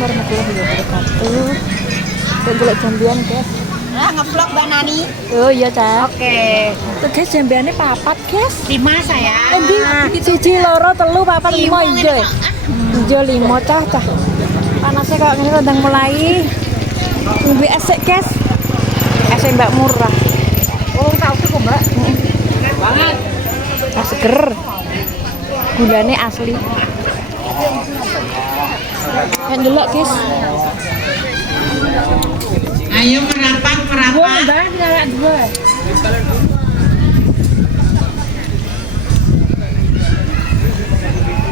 warahmatullahi wabarakatuh. Kita golek jambian, guys. Nah, ngevlog Mbak Nani. Oh iya, Cak. Oke. Tuh, guys, jambiannya papat, guys. 5 sayang. Endi? Siji, loro, telu, papat, lima ijo. Ijo 5, cah. Panasnya kayak gini udah mulai. Ngombe es sik, guys. Es Mbak murah. Oh, tahu tuh kok, Mbak. Banget. Seger. Gulanya asli. Yang delok, guys. Ayo merapat. Mbak, tinggal 2.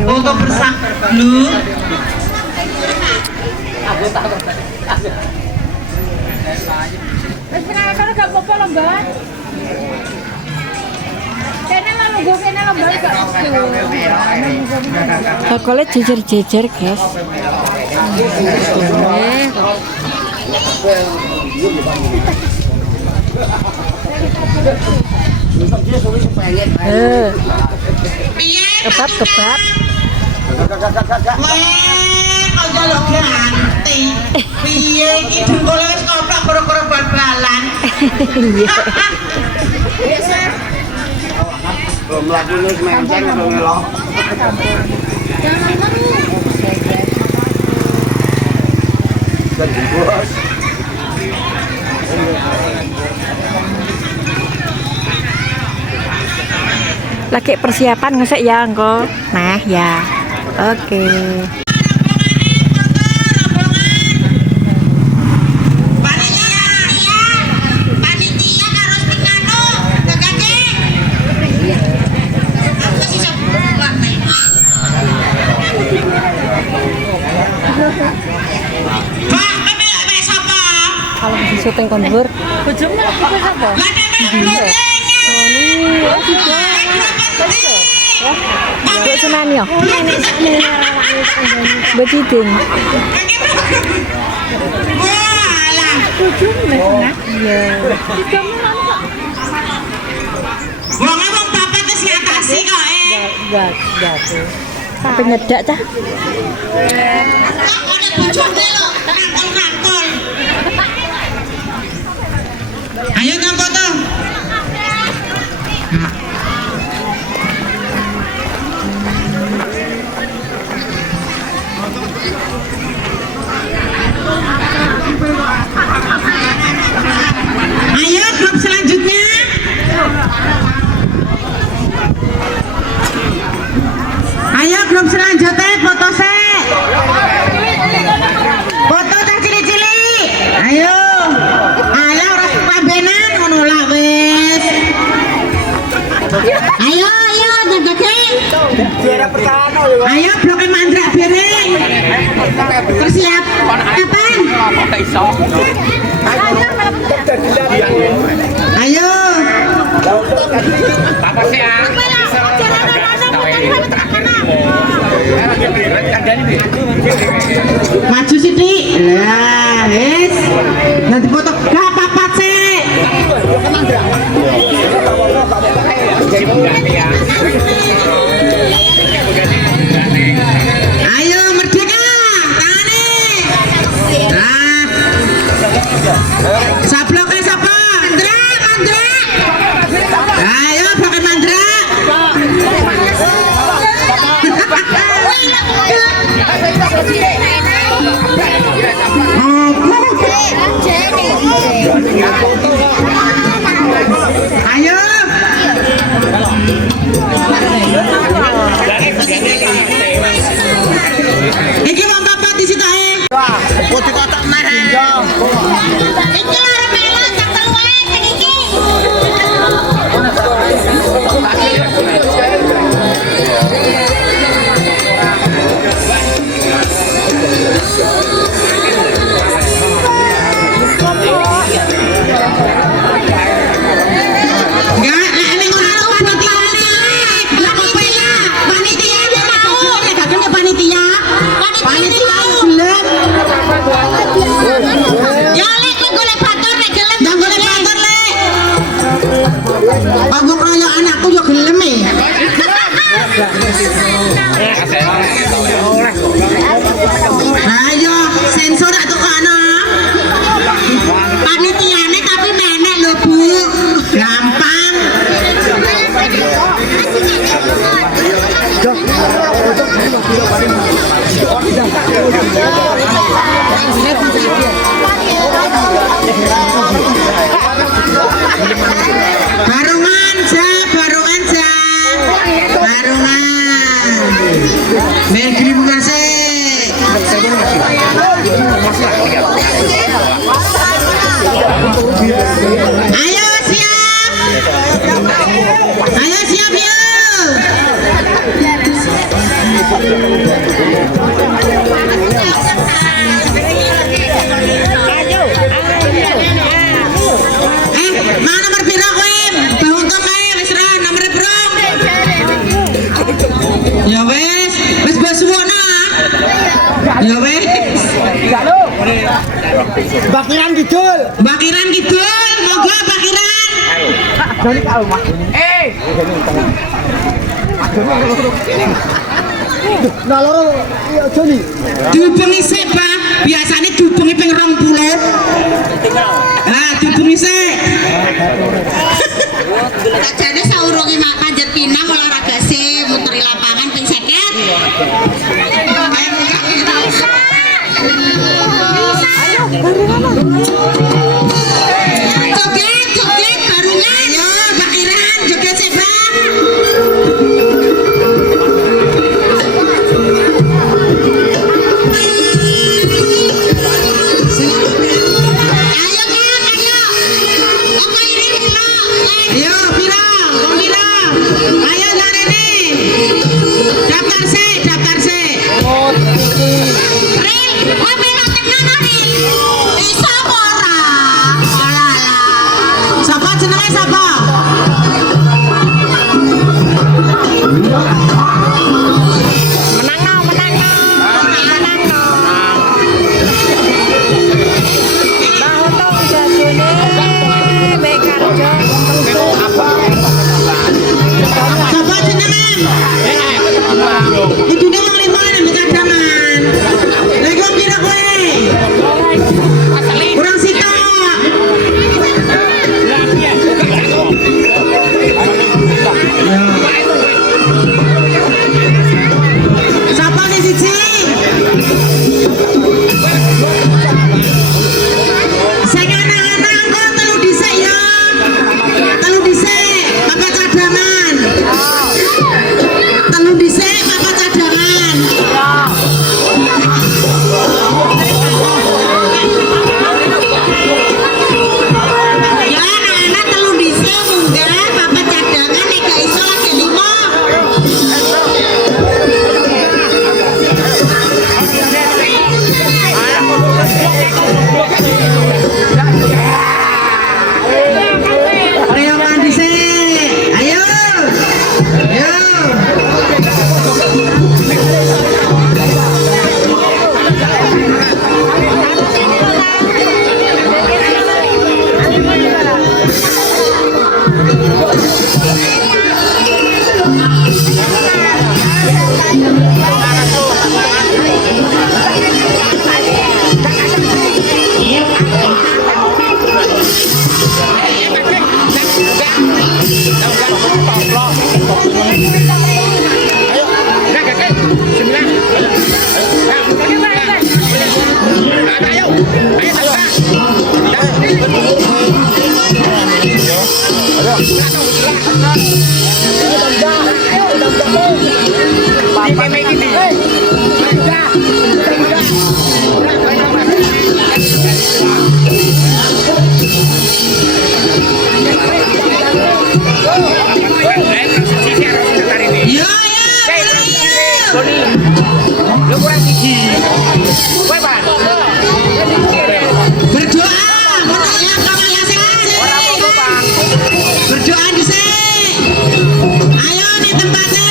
Foto bersama lu. Wis kenal gak apa-apa lho, Mbak. Kene lho nggo kene lho, Mbak. Bakole jejer-jejer, guys. Kebab. Weh, kok jaluk ganti. Piye iki dengkule wis koplak karo-karo bal-balan. Iya. Mlaku wis menceng karo ngelok. Bos. Lagi persiapan ngesek ya engko. Nah, ya. Oke. Panitia harus pinganu, gagane. Aku sih sebulan nih. Pak, kene sapa? Kalau di syuting kondur, bojomu iki sapa? Lah kene Mbak Sunani ya? Mbak Cidin. Walah. Iya. Wong papat wis ngatasi kok Jatuh. Sampai nyedak cah. Aku nek bojone lho, rangkul-rangkul. Ayo nang foto. Ayo grup selanjutnya. Ayo grup selanjutnya foto sek. Foto cah cilik-cilik. Ayo. Ala ora pambenan ngono lah wis. Ayo jagake. Ayo bloke mandrak bareng. Persiap. Kapan? Ayo. Maju sithik. Lah, wis. Nanti foto gak papat sih. Ayo merdeka. Tangane. Nah. Sabloke sapa? Mandra. Ayo pakai mandra. Ayo. Iki wong papat di situ ae. Kok dikotak neh. Iki lho melo tak keluar iki. Ayo. Barungan ja, barungan ja. Barungan. Men kirim kasih. Ayo siap. Ayo siap yuk. Mana nomor pira kowe? Bangun kok kae wis ra nomor brong. Ya wis, wis basuwono. Ya wis. Bakiran Kidul. Bakiran Kidul, monggo Bakiran. Joni kau mah. Nah loro iya Joni. Dihubungi sik, Pak. Biasane dihubungi ping 20. Ah, dihubungi sik. Sajane saurunge mak Panjat Pinang olahraga sih muteri lapangan ping 50. Joget, joget barungan. Ayo, Bakiran, joget sik, Bang. Ayo, Kang, ayo. Oke, ini kena. Ayo, Pira, Kang Pira. Ayo, Larene. Daftar sik, daftar sik. Ril, kowe melu tenan ori. Iso apa ora? Olalah. Sapa jenenge sapa? Sapa jenenge? Kudune wong lima nang Bekadaman. Lha iku pira kowe? Kurang sitok. Sapa sing siji? Sing anak-anak engko telu dhisik ya. Telu dhisik, papat cadangan. Telu dhisik, papat cadangan. Ya anak-anak telu dhisik munggah, papat cadangan nek gak iso lagi 5. Ayo mandi sih, ayo, ayo. Berdoa di sini. Ayo nih tempatnya.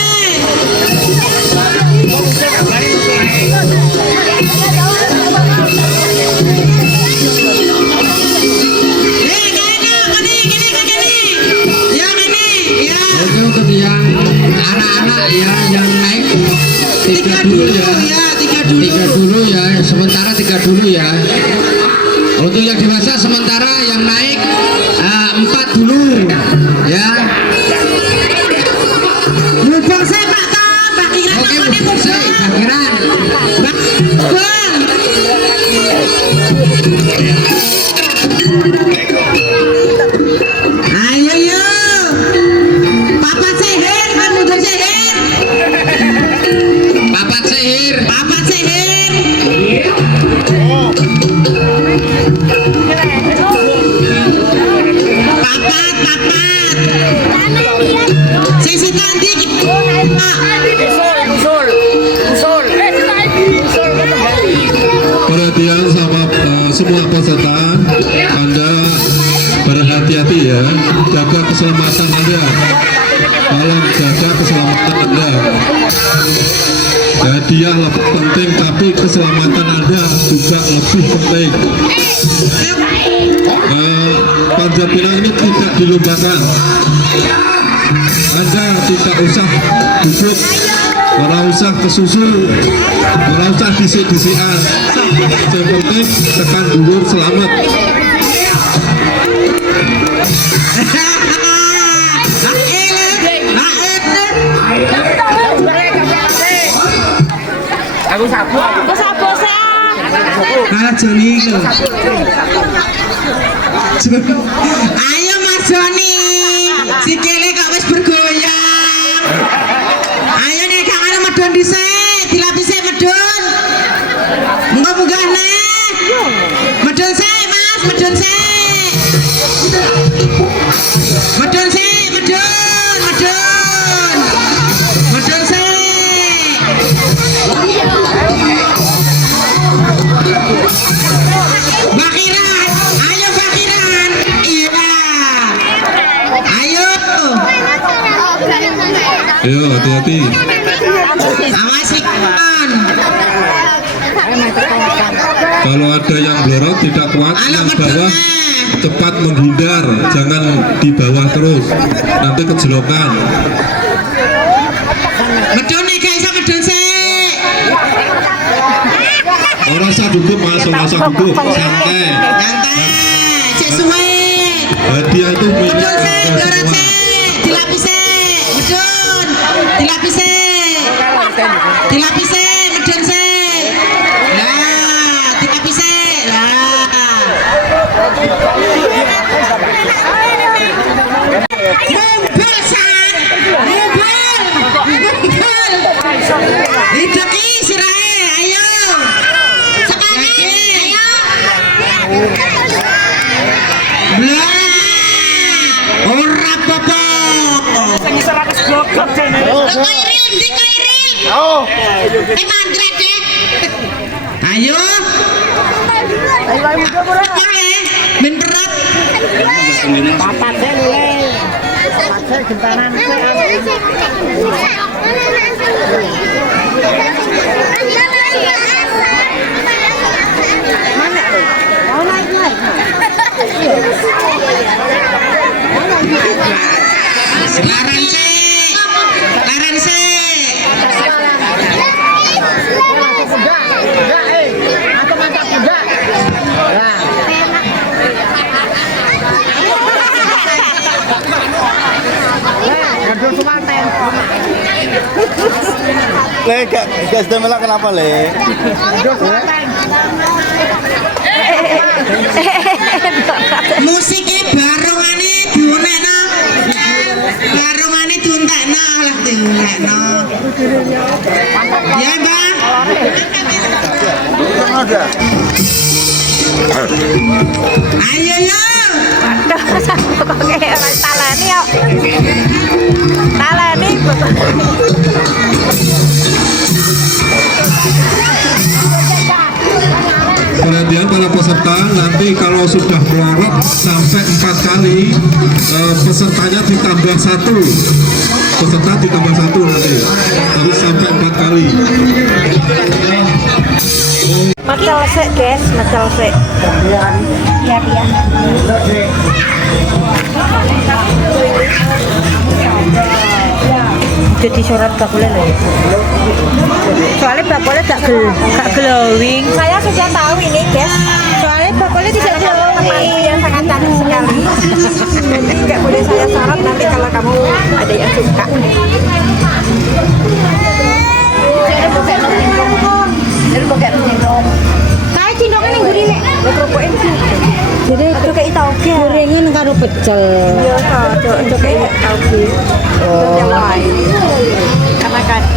Yang anak-anak ya yang naik tiga dulu ya, tiga dulu ya, sementara tiga dulu ya. Untuk yang dewasa sementara yang naik 4 dulu ya. semua peserta, Anda berhati-hati ya, jaga keselamatan Anda. Tolong jaga keselamatan Anda. Hadiah lebih penting, tapi keselamatan Anda juga lebih penting. Panjat pinang ini tidak dilombakan. Anda tidak usah duduk, tidak usah kesusu, tidak usah disik-disikan. Yang penting tekan dulur selamat. Aku sabu saya. Kalah Joni itu. Ayo Mas Joni, sikile kok wis bergoyang. Ayo nek gak ana medun dhisik, dilapisi medun. Muga-muga nek. Medun sik, Mas, medun sik. Medun sik, medun, medun. Medun sik. Bakiran, ayo bakiran. Iya. Ayo. Ayo hati-hati. Awas ikon. Kalau ada yang belorot tidak kuat, yang bawah cepat menghindar, jangan di bawah terus, nanti kejelokan. Medun nek gak iso medun sik. Orang usah duduk Mas, orang usah duduk, santai. Santai, cek suwe. Hadiah itu milik Medun sik, Anda dorot semua. sik, dilapisi. Medun, dilapisi. Dilapisi, medun sik. Lah, dilapisi. Lah. Mumpul san, mumpul, mumpul. Itu ki sirahe, ayo. Sekali, ayo. Lah, ora apa-apa. Koiril, di koiril. Mandret deh. Ayo. Boleh, ben berat. Laran sik. Laran sik. Le, gak sudah melak kenapa le? Musiknya barongane diunekno. Barongane diuntekno lah diunekno. Ya, Bang. Ayo yo. Aduh, sabu kok kayak orang talani yo. Talani. Perhatian para peserta, nanti kalau sudah melorot sampai 4 kali, pesertanya ditambah 1. Peserta ditambah 1 nanti, harus sampai 4 kali. Macel sik, guys, macel sik. Iya, iya. Jadi surat bakulnya loh. Soalnya bakulnya gak glowing. Saya sudah tahu ini, guys. Soalnya bakulnya tidak glowing. Temanku yang sangat cantik sekali. Jadi nggak boleh saya sorot nanti kalau kamu ada yang suka. Kayak cindongnya yang gurih nek. Jadi itu kayak tauge. Gorengan karo pecel. Iya, itu kayak tauge. Oh. Yang lain.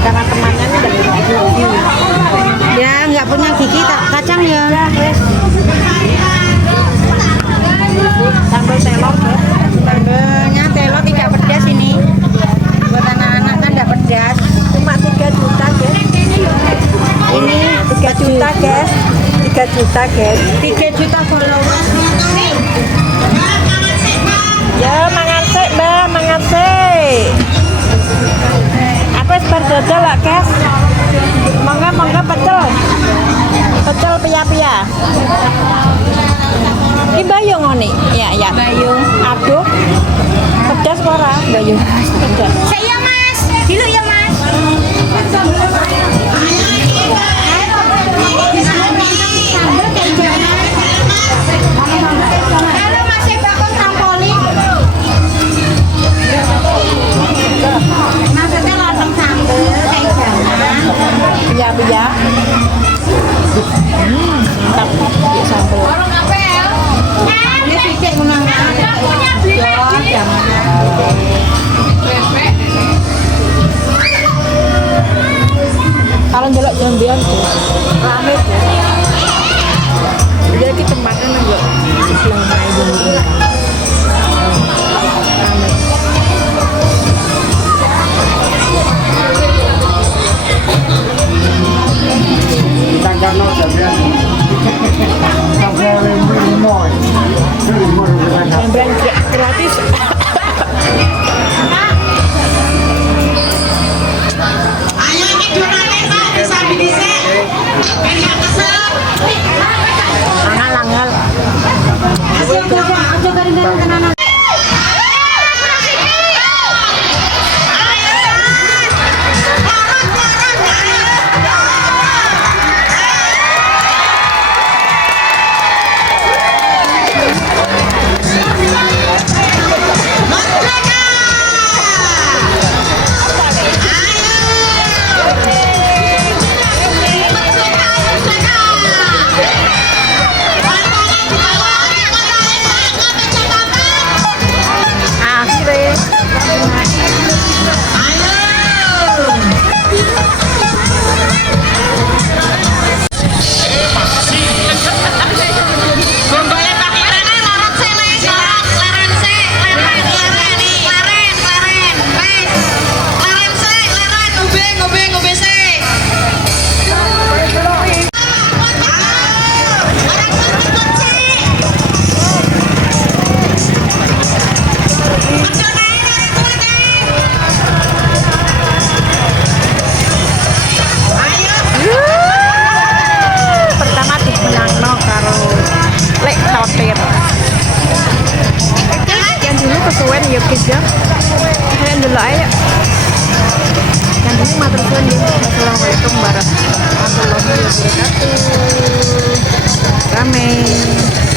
Karena temannya ini dari gigi. Ya, nggak punya gigi tak kacang ya. Sambal telur. Sambalnya telur tidak pedas ini. Buat anak-anak kan tidak pedas. Cuma 3 juta, guys. Ini 3 juta, guys. 3 juta guys. 3 juta followers. Ya mangan sik mbak, mangan sik. Aku wis bar dodol lah guys. Mangga pecel. Pecel pia-pia. Ini Bayu ngoni. Ya. Bayu. Aduh. Pedas ora, Bayu? Pedas. Saya Mas, dulu ya Mas. Halo Mas, bakon trampolin. Maksudnya lontong sambal kayak jalan. Pia-pia. Mantap. Ya sambal. Warung apa ya? Ini sicik menang. Punya beli lagi. Kalau ndelok jambian tuh rame tuh. Jadi kita tempatnya nggak sebelah main dulu. Rame. Tangkano jambian. Jambian gratis. Ayo ini donane Pak, bisa dhisik. Enak kesel. Angal-angal. Aja garing-garing tenanan. kesuwen ya guys ya. Kalian dulu aja. Yang ini matur suwun ya. Assalamualaikum warahmatullahi wabarakatuh. Rame.